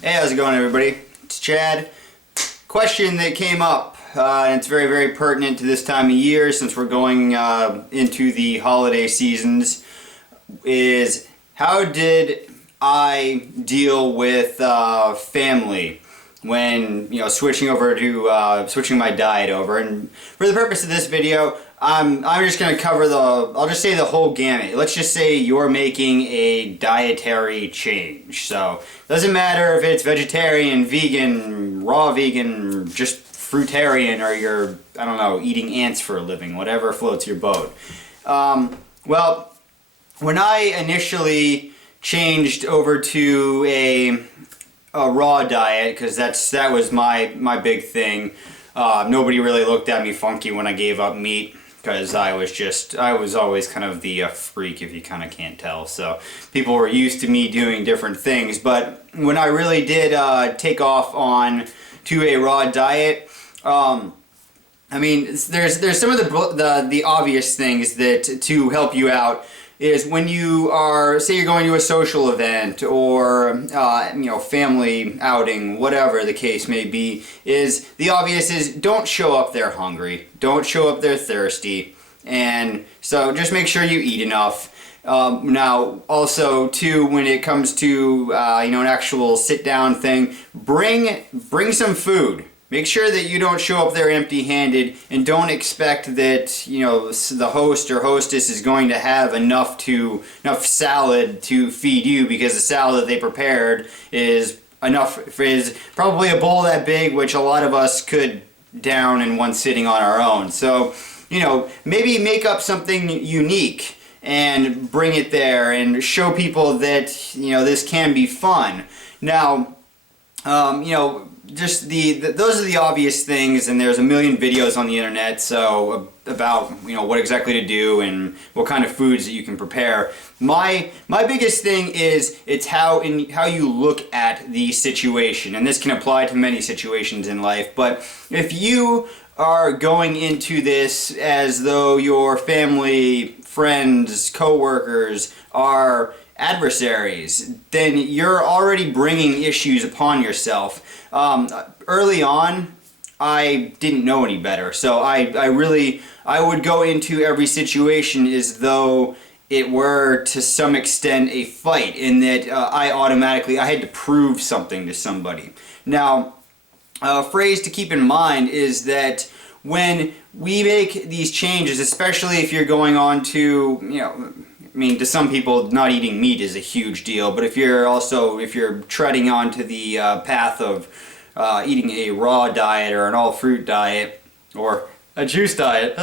Hey, how's it going, everybody? It's Chad. Question that came up, and it's very, very pertinent to this time of year since we're going into the holiday seasons, is how did I deal with family when, switching over to, switching my diet over? And for the purpose of this video, I'm just going to cover I'll just say the whole gamut. Let's just say you're making a dietary change. So, doesn't matter if it's vegetarian, vegan, raw vegan, just fruitarian, or you're, I don't know, eating ants for a living, whatever floats your boat. Well, when I initially changed over to a raw diet, because that was my big thing, nobody really looked at me funky when I gave up meat. Because I was always kind of the freak, if you kind of can't tell. So people were used to me doing different things. But when I really did take off on to a raw diet, I mean, there's some of the obvious things that to help you out is when you are, say you're going to a social event or, family outing, whatever the case may be, is the obvious is don't show up there hungry, don't show up there thirsty, and so just make sure you eat enough. Now, also, too, when it comes to, an actual sit-down thing, bring some food. Make sure that you don't show up there empty-handed, and don't expect that, the host or hostess is going to have enough salad to feed you, because the salad that they prepared is probably a bowl that big, which a lot of us could down in one sitting on our own. So, maybe make up something unique and bring it there and show people that, this can be fun. Now, just those are the obvious things, and there's a million videos on the internet about what exactly to do and what kind of foods that you can prepare. My biggest thing is it's how you look at the situation, and this can apply to many situations in life. But if you are going into this as though your family, friends, co-workers are adversaries, then you're already bringing issues upon yourself. Early on, I didn't know any better, so I would go into every situation as though it were to some extent a fight, in that I had to prove something to somebody. Now, a phrase to keep in mind is that when we make these changes, especially if you're going on to, to some people, not eating meat is a huge deal, but if you're treading onto the path of eating a raw diet or an all-fruit diet or a juice diet,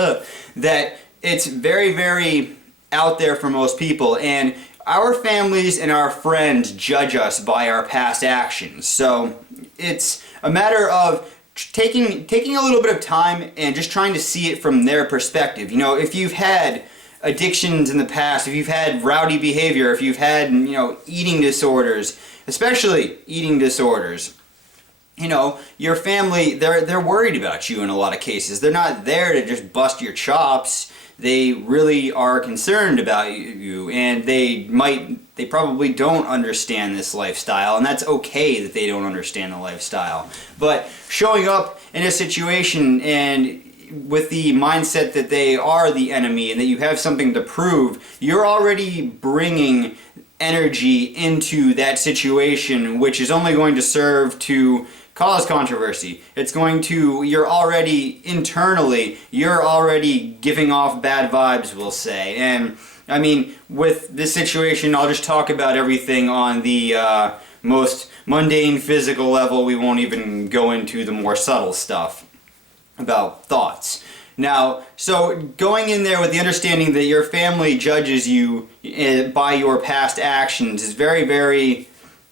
that it's very, very out there for most people, and our families and our friends judge us by our past actions. So it's a matter of taking a little bit of time and just trying to see it from their perspective. If you've had addictions in the past, if you've had rowdy behavior, if you've had, eating disorders, especially eating disorders, your family, they're worried about you in a lot of cases. They're not there to just bust your chops. They really are concerned about you, and they probably don't understand this lifestyle, and that's okay that they don't understand the lifestyle. But showing up in a situation and with the mindset that they are the enemy and that you have something to prove, you're already bringing energy into that situation, which is only going to serve to cause controversy. You're already giving off bad vibes, we'll say. And I mean, with this situation, I'll just talk about everything on the most mundane physical level. We won't even go into the more subtle stuff about thoughts. Now, so going in there with the understanding that your family judges you by your past actions is very, very,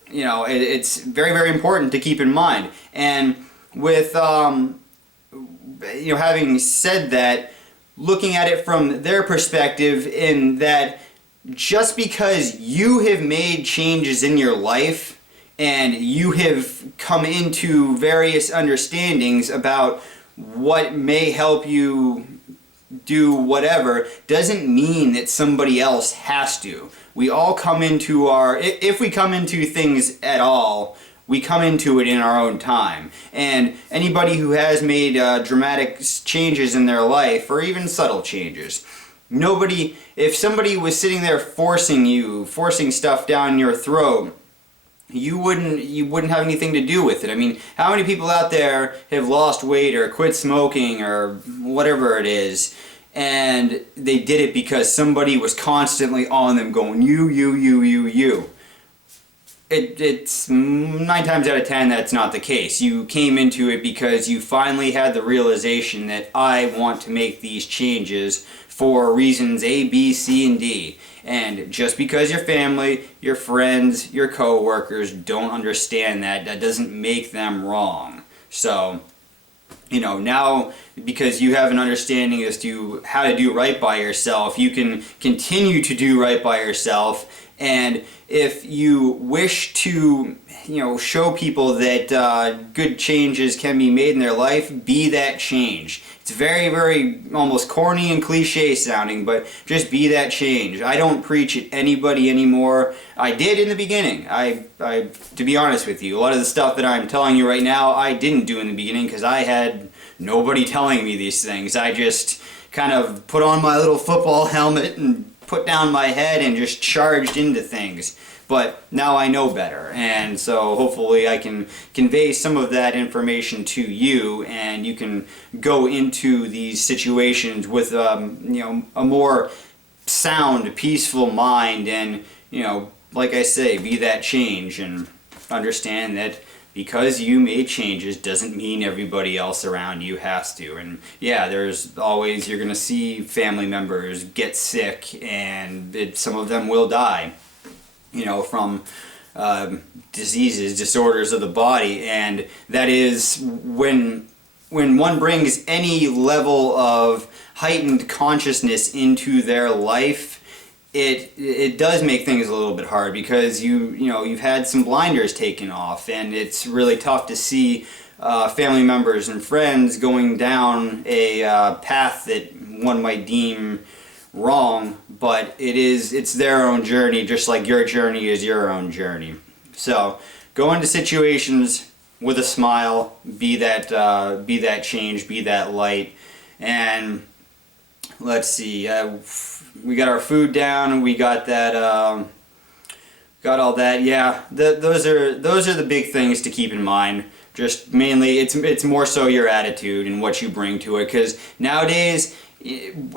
it's very, very important to keep in mind. And with, having said that, looking at it from their perspective, in that just because you have made changes in your life and you have come into various understandings about what may help you do whatever, doesn't mean that somebody else has to. We all come into if we come into things at all, we come into it in our own time. And anybody who has made dramatic changes in their life, or even subtle changes, if somebody was sitting there forcing stuff down your throat, you wouldn't have anything to do with it. I mean, how many people out there have lost weight or quit smoking or whatever it is, and they did it because somebody was constantly on them going, you. It's 9 times out of 10 that's not the case. You came into it because you finally had the realization that I want to make these changes for reasons A, B, C, and D. And just because your family, your friends, your co-workers don't understand that, that doesn't make them wrong. So, you know, now because you have an understanding as to how to do right by yourself, you can continue to do right by yourself. And if you wish to, you know, show people that good changes can be made in their life, be that change. It's very, very almost corny and cliche sounding, but just be that change. I don't preach at anybody anymore. I did in the beginning. To be honest with you, a lot of the stuff that I'm telling you right now, I didn't do in the beginning because I had nobody telling me these things. I just kind of put on my little football helmet and put down my head and just charged into things. But now I know better, and so hopefully I can convey some of that information to you, and you can go into these situations with you know, a more sound, peaceful mind, and, you know, like I say, be that change and understand that because you made changes doesn't mean everybody else around you has to. And yeah, there's always, you're gonna see family members get sick, and some of them will die, you know, from diseases, disorders of the body. And that is when one brings any level of heightened consciousness into their life, it does make things a little bit hard, because you've had some blinders taken off, and it's really tough to see family members and friends going down a path that one might deem wrong, but it's their own journey, just like your journey is your own journey. So go into situations with a smile, be that change, be that light. And let's see, we got our food down, we got that, got all that. Yeah, those are the big things to keep in mind. Just mainly, it's more so your attitude and what you bring to it, because nowadays,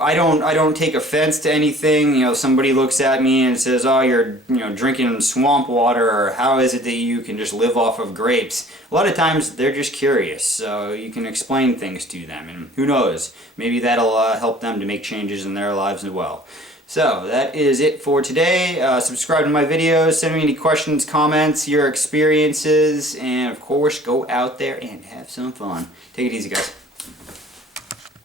I don't take offense to anything. You know, somebody looks at me and says, "Oh, you're drinking swamp water," or "How is it that you can just live off of grapes?" A lot of times they're just curious, so you can explain things to them, and who knows, maybe that'll help them to make changes in their lives as well. So that is it for today. Subscribe to my videos, send me any questions, comments, your experiences, and of course go out there and have some fun. Take it easy, guys.